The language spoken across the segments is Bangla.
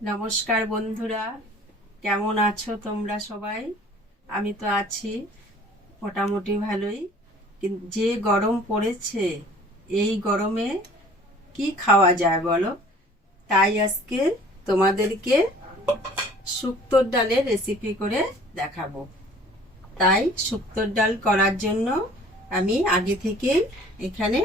নমস্কার বন্ধুরা, কেমন আছো তোমরা সবাই? আমি তো আছি মোটামুটি ভালোই। কিন্তু যে গরম পড়েছে, এই গরমে কি খাওয়া যায় বলো? তাই আজকে তোমাদেরকে শুক্তোর ডালের রেসিপি করে দেখাবো। তাই শুক্তোর ডাল করার জন্য আমি আগে থেকে এখানে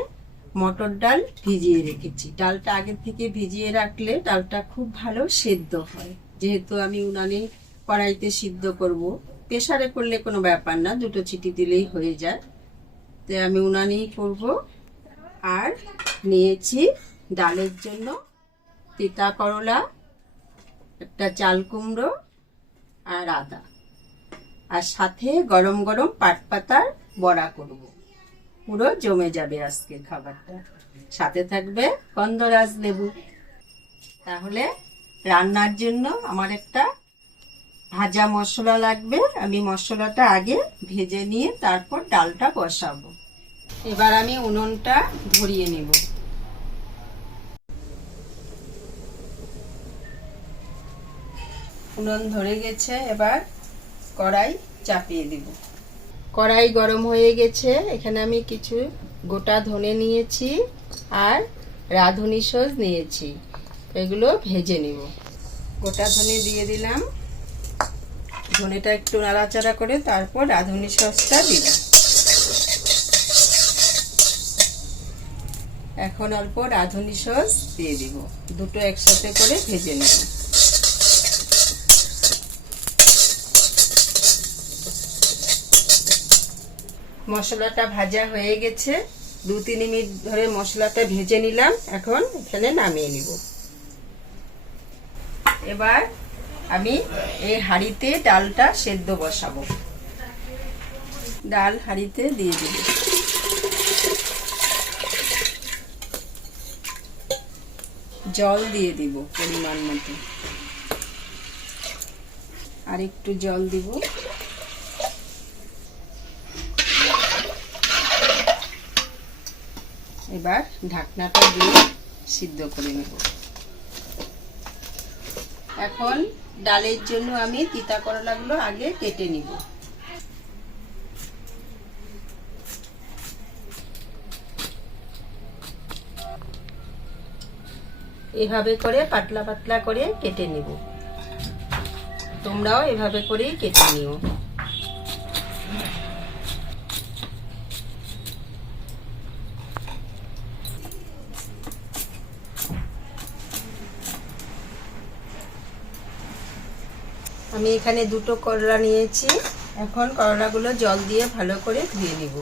মটর ডাল ভিজিয়ে রেখেছি। ডালটা আগে থেকে ভিজিয়ে রাখলে ডালটা খুব ভালো সেদ্ধ হয়। যেহেতু আমি উনানে কড়াইতে সিদ্ধ করব, প্রেসারে করলে কোনো ব্যাপার না, দুটো চিটি দিলেই হয়ে যায়। তো আমি উনানেই করব। আর নিয়েছি ডালের জন্য তিতা করলা, একটা চাল কুমড়ো আর আদা, আর সাথে গরম গরম পাট পাতার বড়া করব। পুরো জমে যাবে আজকের খাবারটা। সাথে থাকবে গন্ধরাজ লেবু। তাহলে রান্নার জন্য আমার একটা ভাজা মশলা লাগবে। আমি মশলাটা আগে ভেজে নিয়ে তারপর ডালটা বসাবো। এবার আমি উনুনটা ধরিয়ে নেব। উনুন ধরে গেছে, এবার কড়াই চাপিয়ে দিব। কড়াই গরম হয়ে গেছে। এখানে আমি কিছু গোটা ধনে নিয়েছি আর রাঁধুনি সস নিয়েছি, এগুলো ভেজে নিব। গোটা ধনে দিয়ে দিলাম, ধনেটা একটু নাড়াচাড়া করে তারপর রাঁধুনি সসটা দিলাম। এখন অল্প রাঁধুনি সস দিয়ে দিব, দুটো একসাথে করে ভেজে নেব। মশলাটা ভাজা হয়ে গেছে, 2-3 মিনিট ধরে মশলাটা ভেজে নিলাম। এখন এখানে নামিয়ে নিব। এবার আমি এই হাঁড়িতে ডালটা সেদ্ধ বসাবো। ডাল হাঁড়িতে দিয়ে দিব। জল দিয়ে দিব পরিমাণ মতো, আর একটু জল দিব। এবার ঢাকনাটা দিয়ে সিদ্ধ করে নেব। এখন ডালের জন্য আমি তিতা করলাগুলো আগে কেটে নিব। এভাবে করে পাতলা পাতলা করে কেটে নিব। তোমরাও এভাবে করেই কেটে নিও। আমি এখানে দুটো করলা নিয়েছি। এখন করলাগুলো জল দিয়ে ভালো করে ধুয়ে নিব।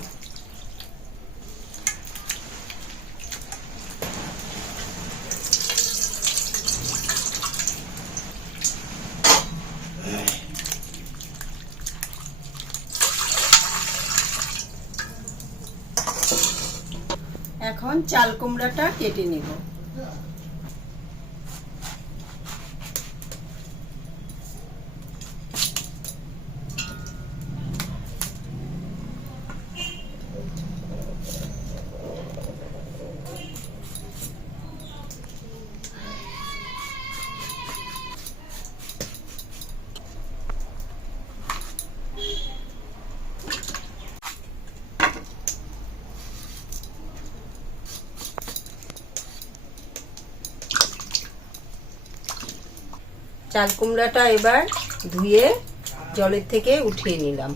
এখন চাল কুমড়াটা কেটে নিব। চাল কুমড়াটা এবার ধুয়ে জলের থেকে উঠিয়ে নিলাম।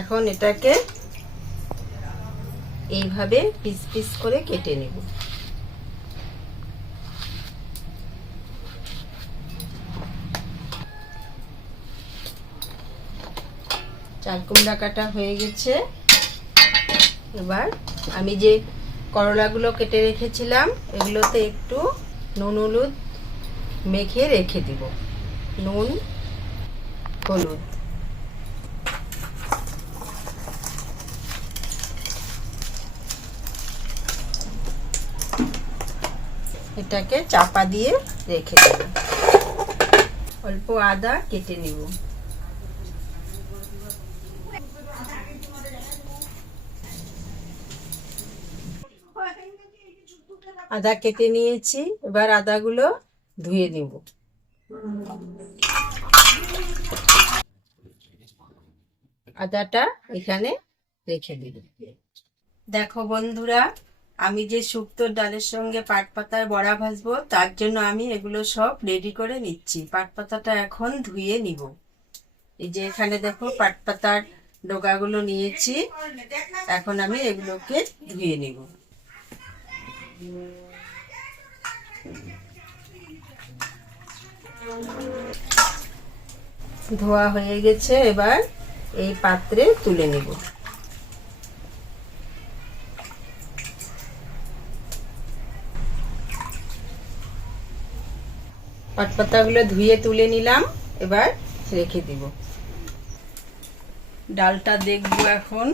এখন এটাকে এইভাবে পিস পিস করে কেটে নেব। চাল কুমড়া কাটা হয়ে গেছে। এবার আমি যে করলাগুলো কেটে রেখেছিলাম এগুলোতে একটু নুন হলুদ মেখে রেখে দিব। নুন হলুদ, এটাকে চাপা দিয়ে রেখে দেব। অল্প আদা কেটে নিব। আদা কেটে নিয়েছি। এবার আদাগুলো ধুয়ে নেব। আদাটা এখানে রেখে দিই। দেখো বন্ধুরা, আমি যে শুক্তোর ডালের সঙ্গে পাট পাতার বড়া ভাজবো তার জন্য আমি এগুলো সব রেডি করে নিচ্ছি। পাট পাতাটা এখন ধুয়ে নিব। এই যে এখানে দেখো পাট পাতার ডগাগুলো নিয়েছি, এখন আমি এগুলোকে ধুয়ে নিব। ধোয়া হয়ে গেছে, এবার এই পাত্রে তুলে নিব। পাট পাতাগুলো ধুয়ে তুলে নিলাম, এবার রেখে দিব। ডালটা দেখবো এখন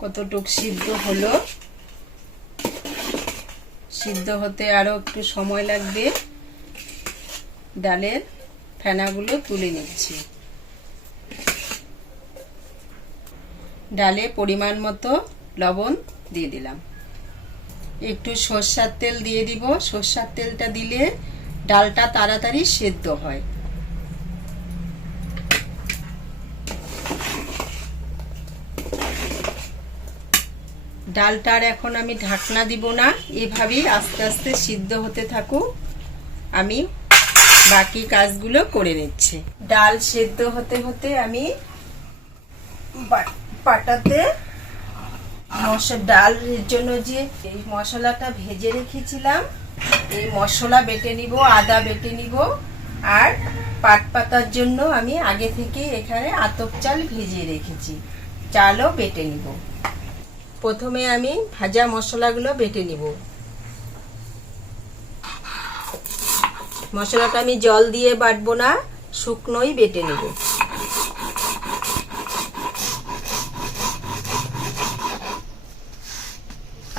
কতটুক সিদ্ধ হলো। সিদ্ধ হতে আরো একটু সময় লাগবে। ডালের ফেনাগুলো তুলে নিচ্ছি। ডালে পরিমাণ মতো লবণ দিয়ে দিলাম। একটু সরষের তেল দিয়ে দিব। সরষের তেলটা দিলে ডালটা তাড়াতাড়ি সেদ্ধ হয়। ডালটার এখন আমি ঢাকনা দিব না, এভাবেই আস্তে আস্তে সিদ্ধ হতে থাকুক, আমি বাকি কাজগুলো করে নিচ্ছি। ডাল সেদ্ধ হতে হতে আমি পাটাতে ডালের জন্য যে এই মশলাটা ভেজে রেখেছিলাম, এই মশলা বেটে নিব, আদা বেটে নিব। আর পাট পাতার জন্য আমি আগে থেকে এখানে আতপ চাল ভিজিয়ে রেখেছি, চালও বেটে নিব। প্রথমে আমি ভাজা মশলাগুলো বেটে নিব। মশলাটা আমি জল দিয়ে বাটবো না, শুকনোই বেটে নিব।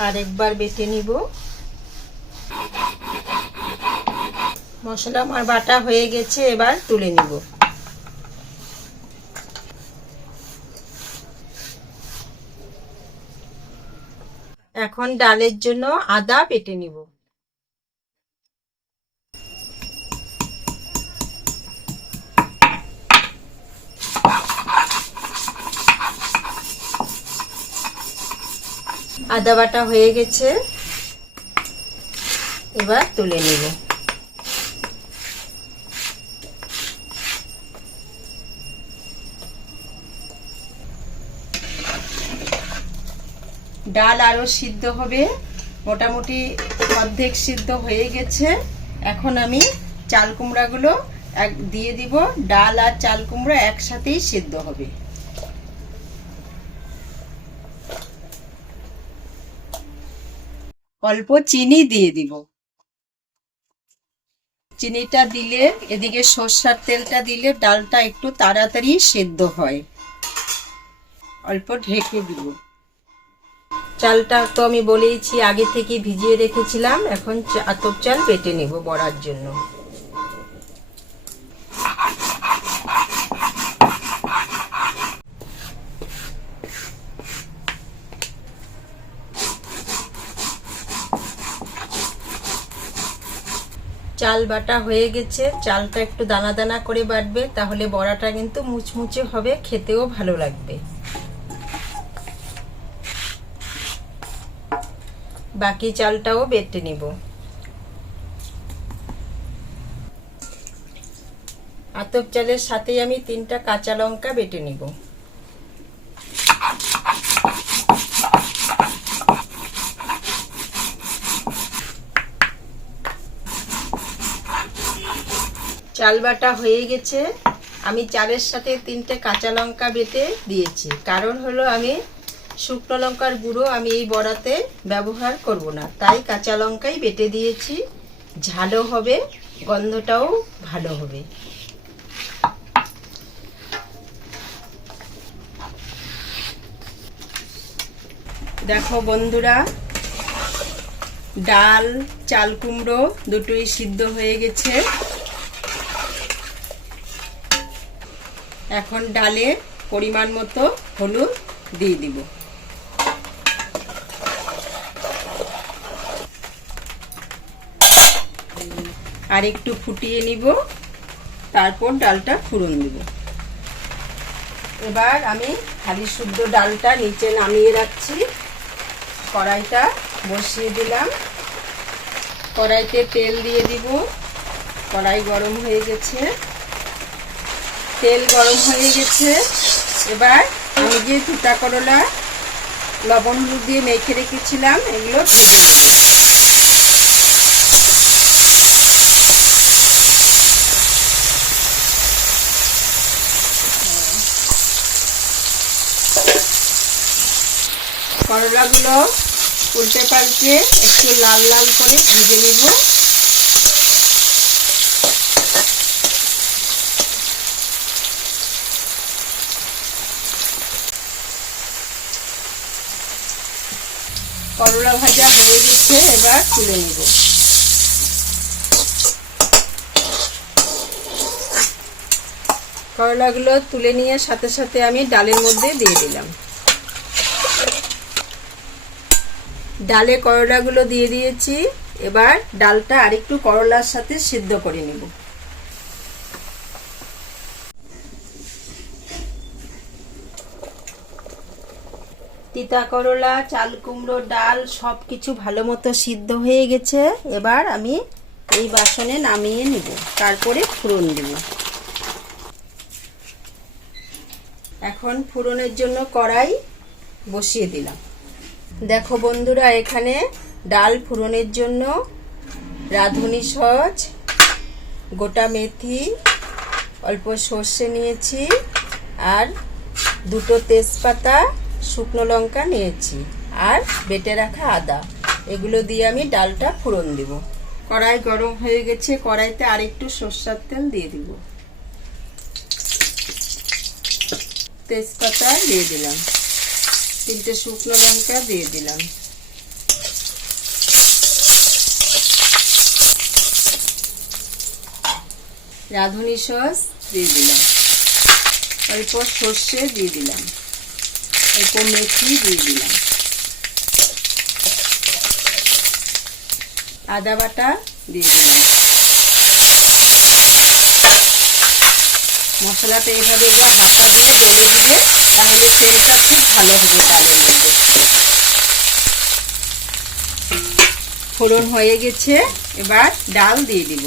আরেকবার বেটে নিব। মশলা আমার বাটা হয়ে গেছে, এবার তুলে নিব। এখন ডালের জন্য আদা বেটে নিব। আদা বাটা হয়ে গেছে, এবার তুলে নিব। ডাল আরো সিদ্ধ হবে, মোটামুটি অর্ধেক সিদ্ধ হয়ে গেছে। এখন আমি চাল কুমড়াগুলো দিয়ে দিব। ডাল আর চাল কুমড়া একসাথেই সিদ্ধ হবে। অল্প চিনি দিয়ে দিব। চিনিটা দিলে, এদিকে সরষের তেলটা দিলে ডালটা একটু তাড়াতাড়ি সিদ্ধ হয়। অল্প ঢেকে দিব। চালটা তো আমি বলেইছি আগে থেকে ভিজিয়ে রেখেছিলাম, এখন আতপ চাল বেটে নেব বড়ার জন্য। চাল বাটা হয়ে গেছে, চালটা একটু দানা দানা করে বাটবে, তাহলে বড়াটা কিন্তু মুচমুচে হবে, খেতেও ভালো লাগবে। বাকি চালটাও বেটে নিব। আতপ চালের সাথেই আমি 3টা কাঁচা লঙ্কা বেটে নিব। চাল বাটা হয়ে গেছে, আমি চালের সাথে 3টে কাঁচা লঙ্কা বেটে দিয়েছি। কারণ হলো আমি শুকনো লঙ্কার গুঁড়ো আমি এই বড়াতে ব্যবহার করব না, তাই কাঁচা লঙ্কাই বেটে দিয়েছি। ঝালও হবে, গন্ধটাও ভালো হবে। দেখো বন্ধুরা, ডাল চাল কুমড়ো দুটোই সিদ্ধ হয়ে গেছে। এখন ডালে পরিমাণ মতো হলুদ দিয়ে দিব। আর একটু ফুটিয়ে নিব, তারপর ডালটা ফোড়ন দেব। এবার আমি খালি শুদ্ধ ডালটা নিচে নামিয়ে রাখছি। কড়াইটা বসিয়ে দিলাম, কড়াইতে তেল দিয়ে দিব। কড়াই গরম হয়ে গেছে, তেল গরম হয়ে গেছে। এবার আমি যে তিতা করলা লবণ হলুদ দিয়ে মেখে রেখেছিলাম এগুলো দিয়ে দেব। করলাগুলো উল্টে পাল্টে একটু লাল লাল করে ভেজে নেব। করলা ভাজা হয়ে গেছে, এবার তুলে নেব। করলাগুলো তুলে নিয়ে সাথে সাথে আমি ডালের মধ্যে দিয়ে দিলাম। ডালে করলাগুলো দিয়ে দিয়েছি। এবার ডালটা আরেকটু করলার সাথে সিদ্ধ করে নেব। তিতা করলা, চাল কুমড়ো, ডাল সবকিছু ভালো মতো সিদ্ধ হয়ে গেছে। এবার আমি এই বাসনে নামিয়ে নেব, তারপরে ফোড়ন দেব। এখন ফোড়নের জন্য কড়াই বসিয়ে দিলাম। দেখো বন্ধুরা, এখানে ডাল ফোড়নের জন্য রাঁধুনি সস, গোটা মেথি, অল্প সর্ষে নিয়েছি, আর দুটো তেজপাতা, শুকনো লঙ্কা নিয়েছি, আর বেটে রাখা আদা। এগুলো দিয়ে আমি ডালটা ফোড়ন দেব। কড়াই গরম হয়ে গেছে, কড়াইতে আরেকটু সরষের তেল দিয়ে দিব। তেজপাতা দিয়ে দিলাম, 3টে শুকনো লঙ্কা দিয়ে দিলাম, রাঁধুনি সস দিয়ে দিলাম, অল্প সর্ষে দিয়ে দিলাম, অল্প মেথি দিয়ে দিলাম, আদা বাটা দিয়ে দিলাম। মশলাটা এইভাবে একবার হাতা দিয়ে জমে দিবে, তাহলে তেলটা খুব ভালো হবে ডালের মধ্যে। ফোড়ন হয়ে গেছে, এবার ডাল দিয়ে দিব।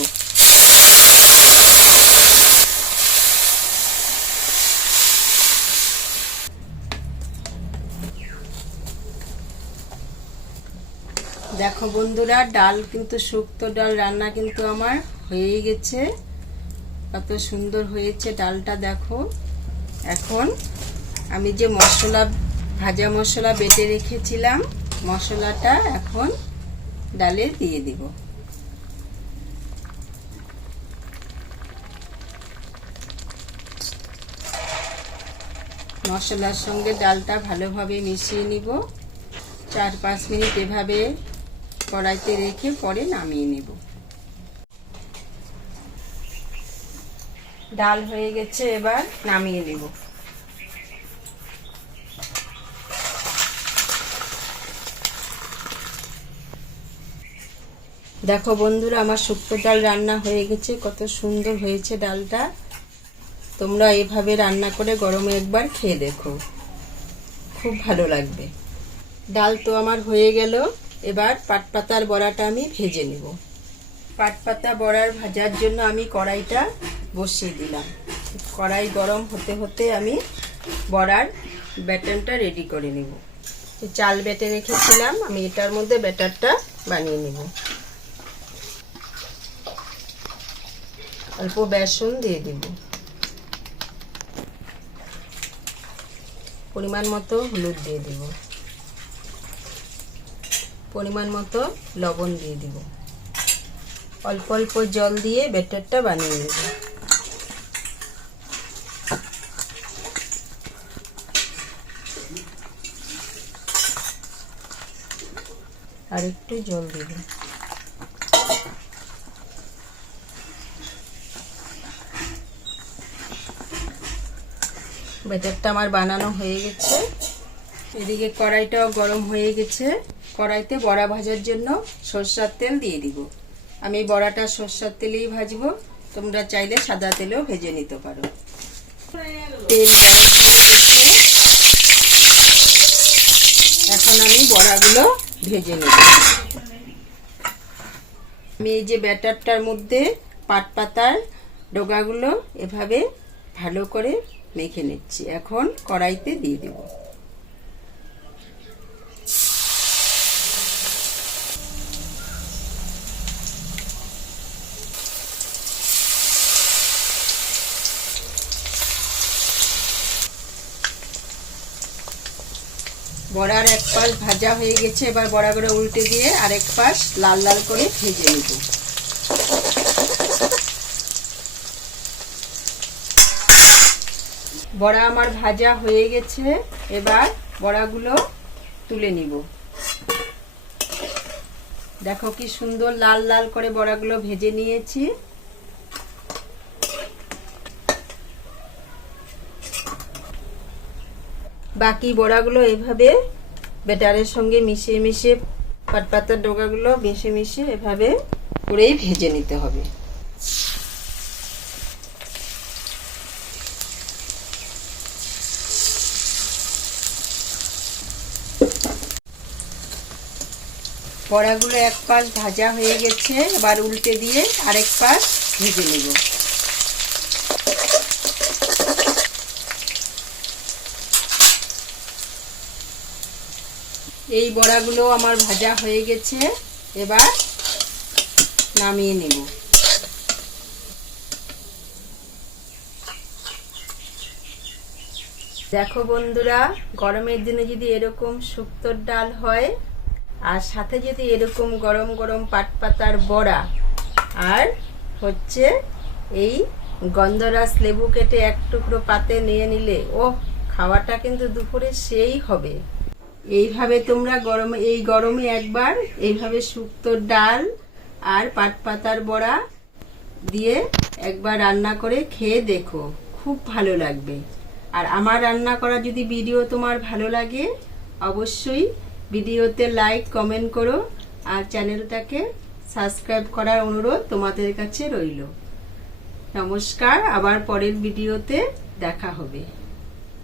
দেখো বন্ধুরা, ডাল কিন্তু শুক্তো ডাল রান্না কিন্তু আমার হয়ে গেছে। কত সুন্দর হয়েছে ডালটা দেখো। এখন আমি যে মশলা, ভাজা মশলা বেটে রেখেছিলাম, মশলাটা এখন ডালে দিয়ে দিব। মশলার সঙ্গে ডালটা ভালোভাবে মিশিয়ে নিব। 4-5 মিনিট এভাবে কড়াইতে রেখে পরে নামিয়ে নেব। ডাল হয়ে গেছে, এবার নামিয়ে নেব। দেখো বন্ধুরা, আমার শুক্তো ডাল রান্না হয়ে গেছে। কত সুন্দর হয়েছে ডালটা। তোমরা এভাবে রান্না করে গরমে একবার খেয়ে দেখো, খুব ভালো লাগবে। ডাল তো আমার হয়ে গেল। এবার পাটপাতার বড়াটা আমি ভেজে নেব। পাটপাতা বড়ার ভাজার জন্য আমি কড়াইটা বসিয়ে দিলাম। কড়াই গরম হতে হতে আমি বড়ার ব্যাটারটা রেডি করে নেব। চাল বেটে রেখেছিলাম, আমি এটার মধ্যে ব্যাটারটা বানিয়ে নেব। অল্প বেসন দিয়ে দিব, পরিমাণ মতো হলুদ দিয়ে দিব, পরিমাণ মতো লবণ দিয়ে দিব। অল্প অল্প জল দিয়ে ব্যাটারটা বানিয়ে নেব। আর একটু জল দিব। ব্যাটারটা আমার বানানো হয়ে গেছে। এদিকে কড়াইটাও গরম হয়ে গেছে। কড়াইতে বড়া ভাজার জন্য সরষের তেল দিয়ে দিব। আমি বড়াটা সরষের তেলেই ভাজবো, তোমরা চাইলে সাদা তেলেও ভেজে নিতে পারো। তেল গরম হয়ে গেছে, এখন আমি বড়াগুলো ভেজে নেব। আমি এই যে ব্যাটারটার মধ্যে পাট পাতার ডগাগুলো এভাবে ভালো করে মেখে নিচ্ছি, এখন কড়াইতে দিয়ে দেব। বড়ার এক পাশ ভাজা হয়ে গেছে, এবার বড়াগুলো উল্টে দিয়ে আরেক পাশ লাল লাল করে ভেজে নেব। বড়া আমার ভাজা হয়ে গেছে, এবার বড়াগুলো তুলে নিব। দেখো কি সুন্দর লাল লাল করে বড়াগুলো ভেজে নিয়েছি। বাকি বড়াগুলো এভাবে ব্যাটারের সঙ্গে মিশিয়ে মিশিয়ে পাট পাতার ডগাগুলো মিশিয়ে মিশিয়ে এভাবে করেই ভেজে নিতে হবে। বড়াগুলো এক পাশ ভাজা হয়ে গেছে, এবার উল্টে দিয়ে আরেক পাশ ভেজে নেব। এই বড়াগুলো আমার ভাজা হয়ে গেছে, এবার নামিয়ে নেব। দেখো বন্ধুরা, গরমের দিনে যদি এরকম শুক্তোর ডাল হয় আর সাথে যদি এরকম গরম গরম পাট পাতার বড়া আর হচ্ছে এই গন্ধরাজ লেবু কেটে এক টুকরো পাতে নিয়ে নিলে, ও খাওয়াটা কিন্তু দুপুরে সেই হবে। এইভাবে তোমরা এই গরমে একবার এইভাবে শুক্তোর ডাল আর পাট পাতার বড়া দিয়ে একবার রান্না করে খেয়ে দেখো, খুব ভালো লাগবে। আর আমার রান্না করা যদি ভিডিও তোমার ভালো লাগে, অবশ্যই ভিডিওতে লাইক কমেন্ট করো আর চ্যানেলটাকে সাবস্ক্রাইব করার অনুরোধ তোমাদের কাছে রইল। নমস্কার, আবার পরের ভিডিওতে দেখা হবে।